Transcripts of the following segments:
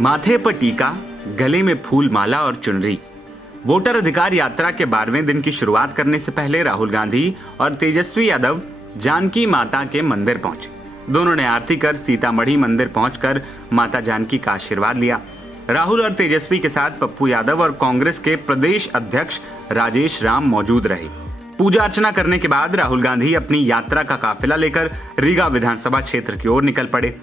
माथे पर टीका, गले में फूल माला और चुनरी। वोटर अधिकार यात्रा के 12वें दिन की शुरुआत करने से पहले राहुल गांधी और तेजस्वी यादव जानकी माता के मंदिर पहुंचे। दोनों ने आरती कर सीतामढ़ी मंदिर पहुंचकर माता जानकी का आशीर्वाद लिया। राहुल और तेजस्वी के साथ पप्पू यादव और कांग्रेस के प्रदेश अध्यक्ष राजेश राम मौजूद रहे। पूजा अर्चना करने के बाद राहुल गांधी अपनी यात्रा का काफिला लेकर रीगा विधानसभा क्षेत्र की ओर निकल पड़े।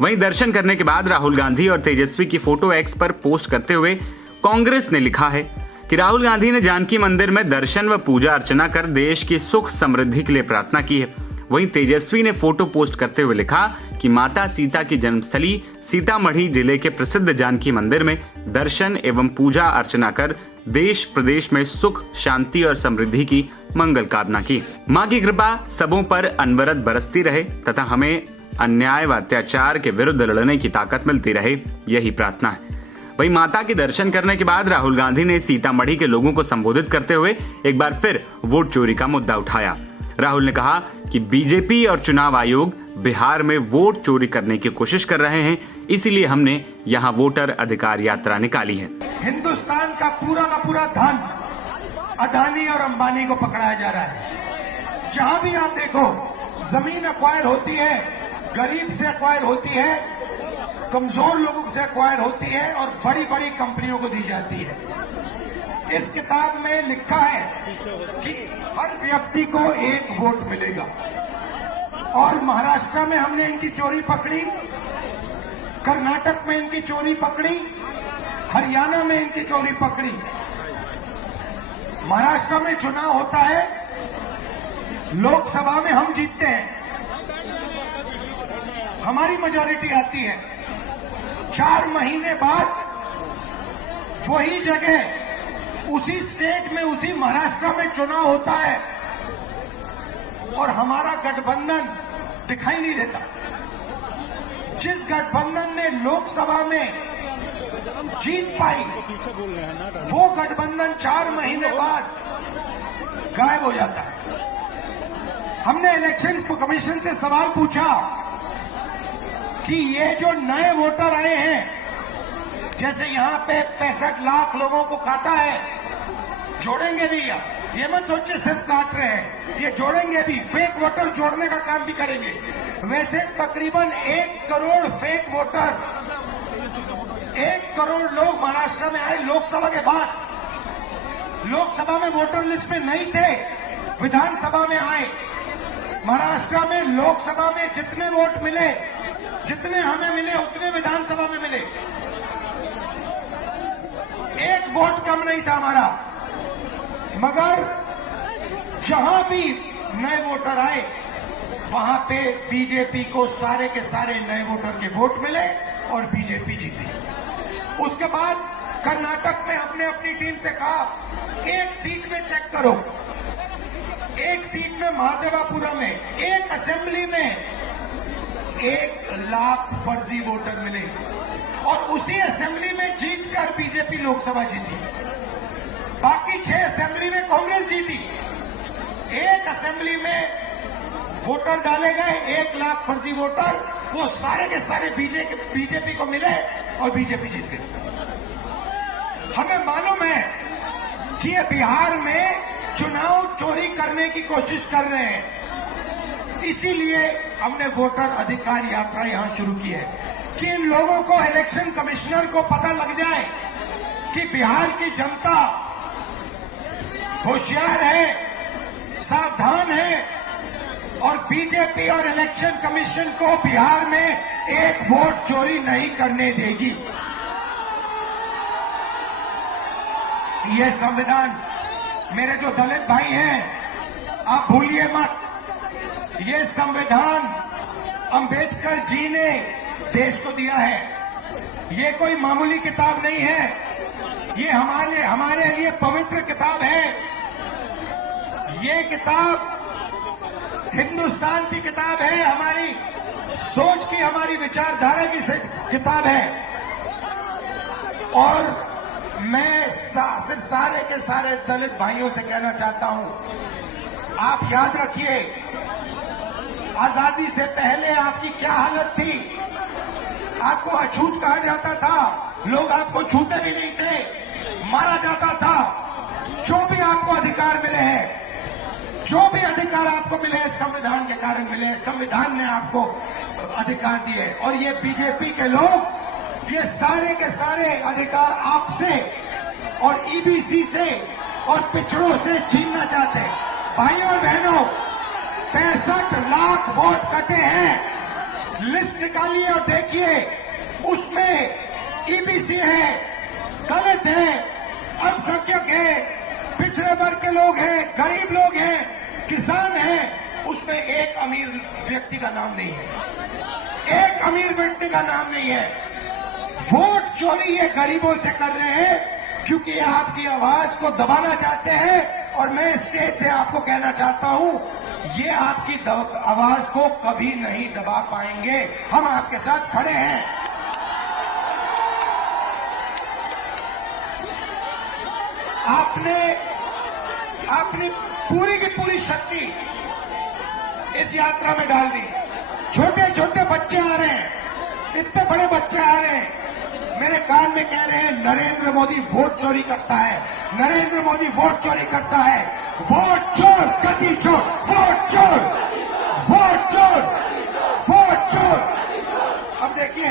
वहीं दर्शन करने के बाद राहुल गांधी और तेजस्वी की फोटो एक्स पर पोस्ट करते हुए कांग्रेस ने लिखा है कि राहुल गांधी ने जानकी मंदिर में दर्शन व पूजा अर्चना कर देश की सुख समृद्धि के लिए प्रार्थना की है। वहीं तेजस्वी ने फोटो पोस्ट करते हुए लिखा कि माता सीता की जन्मस्थली सीतामढ़ी जिले के प्रसिद्ध जानकी मंदिर में दर्शन एवं पूजा अर्चना कर देश प्रदेश में सुख शांति और समृद्धि की मंगल कामना की। मां की कृपा सबों पर अनवरत बरसती रहे तथा हमें अन्याय व अत्याचार के विरुद्ध लड़ने की ताकत मिलती रहे, यही प्रार्थना है। वहीं माता के दर्शन करने के बाद राहुल गांधी ने सीतामढ़ी के लोगों को संबोधित करते हुए एक बार फिर वोट चोरी का मुद्दा उठाया। राहुल ने कहा कि बीजेपी और चुनाव आयोग बिहार में वोट चोरी करने की कोशिश कर रहे हैं, इसीलिए हमने यहां वोटर अधिकार यात्रा निकाली है। हिंदुस्तान का पूरा धन अडानी और अंबानी को पकड़ाया जा रहा है। जहां भी आप देखो जमीन एक्वायर होती है, गरीब से एक्वायर होती है, कमजोर लोगों से एक्वायर होती है और बड़ी बड़ी कंपनियों को दी जाती है। इस किताब में लिखा है कि हर व्यक्ति को एक वोट मिलेगा और महाराष्ट्र में हमने इनकी चोरी पकड़ी, कर्नाटक में इनकी चोरी पकड़ी, हरियाणा में इनकी चोरी पकड़ी। महाराष्ट्र में चुनाव होता है, लोकसभा में हम जीतते हैं, हमारी मेजॉरिटी आती है। 4 महीने बाद वही जगह उसी स्टेट में, उसी महाराष्ट्र में चुनाव होता है और हमारा गठबंधन दिखाई नहीं देता। जिस गठबंधन ने लोकसभा में जीत पाई, वो गठबंधन 4 महीने बाद गायब हो जाता है। हमने इलेक्शन कमीशन से सवाल पूछा कि ये जो नए वोटर आए हैं, जैसे यहां पे 65 लाख लोगों को काटा है, जोड़ेंगे भी या ये मत सोचिए सिर्फ काट रहे हैं, ये जोड़ेंगे भी, फेक वोटर जोड़ने का काम भी करेंगे। वैसे तकरीबन 1 करोड़ फेक वोटर, 1 करोड़ लोग महाराष्ट्र में आए लोकसभा के बाद। लोकसभा में वोटर लिस्ट में नहीं थे, विधानसभा में आए। महाराष्ट्र में लोकसभा में जितने वोट मिले, जितने हमें मिले उतने विधानसभा में मिले। 1 वोट कम नहीं था हमारा, मगर जहां भी नए वोटर आए वहां पे बीजेपी को सारे के सारे नए वोटर के वोट मिले और बीजेपी जीती। उसके बाद कर्नाटक में हमने अपनी टीम से कहा, 1 सीट में चेक करो, 1 सीट में महादेवापुरा में, 1 असेंबली में 1 लाख फर्जी वोटर मिले और उसी असेंबली में जीतकर बीजेपी लोकसभा जीती। बाकी 6 असेंबली में कांग्रेस जीती। 1 असेंबली में वोटर डाले गए, 1 लाख फर्जी वोटर, वो सारे के सारे बीजेपी को मिले और बीजेपी जीत गई। हमें मालूम है कि ये बिहार में चुनाव चोरी करने की कोशिश कर रहे हैं, इसीलिए हमने वोटर अधिकार यात्रा यहां शुरू की है कि इन लोगों को, इलेक्शन कमिश्नर को पता लग जाए कि बिहार की जनता होशियार है, सावधान है और बीजेपी और इलेक्शन कमीशन को बिहार में 1 वोट चोरी नहीं करने देगी। ये संविधान, मेरे जो दलित भाई हैं, आप भूलिए मत, ये संविधान अंबेडकर जी ने देश को दिया है। ये कोई मामूली किताब नहीं है, ये हमारे लिए पवित्र किताब है। ये किताब हिंदुस्तान की किताब है, हमारी सोच की, हमारी विचारधारा की किताब है। और मैं सिर्फ सारे के सारे दलित भाइयों से कहना चाहता हूं, आप याद रखिए, आजादी से पहले आपकी क्या हालत थी, आपको अछूत कहा जाता था, लोग आपको छूते भी नहीं थे, मारा जाता था। जो भी आपको अधिकार मिले हैं, जो भी अधिकार आपको मिले हैं, संविधान के कारण मिले हैं। संविधान ने आपको अधिकार दिए और ये बीजेपी के लोग ये सारे के सारे अधिकार आपसे और ईबीसी से और पिछड़ों से छीनना चाहते हैं। भाइयों और बहनों, 65 लाख वोट कटे हैं। लिस्ट निकालिए और देखिए, उसमें ईबीसी है, दलित है, अल्पसंख्यक है, पिछड़े वर्ग के लोग हैं, गरीब लोग हैं, किसान हैं। उसमें एक अमीर व्यक्ति का नाम नहीं है, एक अमीर व्यक्ति का नाम नहीं है। वोट चोरी ये गरीबों से कर रहे हैं क्योंकि ये आपकी आवाज को दबाना चाहते हैं। और मैं स्टेज से आपको कहना चाहता हूं, ये आपकी आवाज को कभी नहीं दबा पाएंगे। हम आपके साथ खड़े हैं। आपने पूरी की पूरी शक्ति इस यात्रा में डाल दी। छोटे छोटे बच्चे आ रहे हैं, इतने बड़े बच्चे आ रहे हैं, मेरे कान में कह रहे हैं नरेंद्र मोदी वोट चोरी करता है, नरेंद्र मोदी वोट चोरी करता है। वोट चोर, गति चोर, वोट चोर, वोट चोर, वोट चोर। अब देखिए,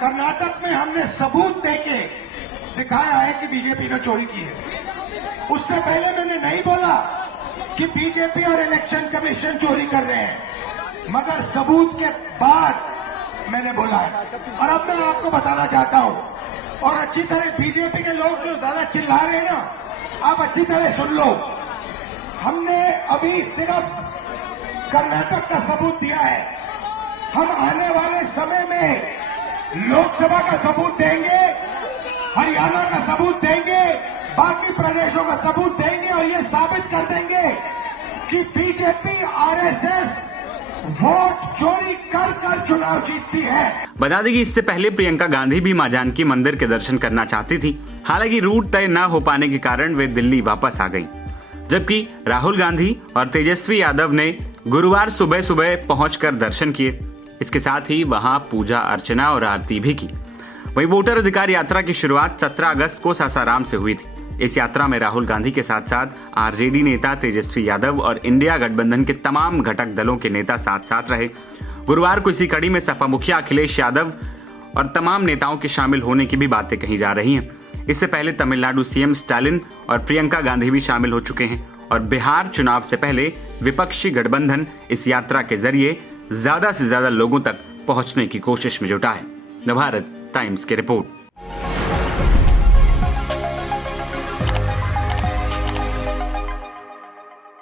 कर्नाटक में हमने सबूत देके दिखाया है कि बीजेपी ने चोरी की है। उससे पहले मैंने नहीं बोला कि बीजेपी और इलेक्शन कमीशन चोरी कर रहे हैं, मगर सबूत के बाद मैंने बोला है। और अब मैं आपको बताना चाहता हूं, और अच्छी तरह बीजेपी के लोग जो ज्यादा चिल्ला रहे हैं ना, आप अच्छी तरह सुन लो। हमने अभी सिर्फ कर्नाटक का सबूत दिया है, हम आने वाले समय में लोकसभा का सबूत देंगे, हरियाणा का सबूत देंगे, बाकी प्रदेशों का सबूत देंगे और ये साबित कर देंगे कि बीजेपी आरएसएस वोट चोरी कर कर चुनाव जीतती है। बता दें कि इससे पहले प्रियंका गांधी भी मां जानकी मंदिर के दर्शन करना चाहती थी। हालांकि रूट तय न हो पाने के कारण वे दिल्ली वापस आ गईं। जबकि राहुल गांधी और तेजस्वी यादव ने गुरुवार सुबह सुबह पहुंचकर दर्शन किए। इसके साथ ही वहां पूजा अर्चना और आरती भी की। वहीं वोटर अधिकार यात्रा की शुरुआत 17 अगस्त को सासाराम से हुई थी। इस यात्रा में राहुल गांधी के साथ साथ आरजेडी नेता तेजस्वी यादव और इंडिया गठबंधन के तमाम घटक दलों के नेता साथ साथ रहे। गुरुवार को इसी कड़ी में सपा मुखिया अखिलेश यादव और तमाम नेताओं के शामिल होने की भी बातें कही जा रही हैं। इससे पहले तमिलनाडु सीएम स्टालिन और प्रियंका गांधी भी शामिल हो चुके हैं और बिहार चुनाव से पहले विपक्षी गठबंधन इस यात्रा के जरिए ज्यादा से ज्यादा लोगों तक पहुंचने की कोशिश में जुटा है। नवभारत टाइम्स की रिपोर्ट।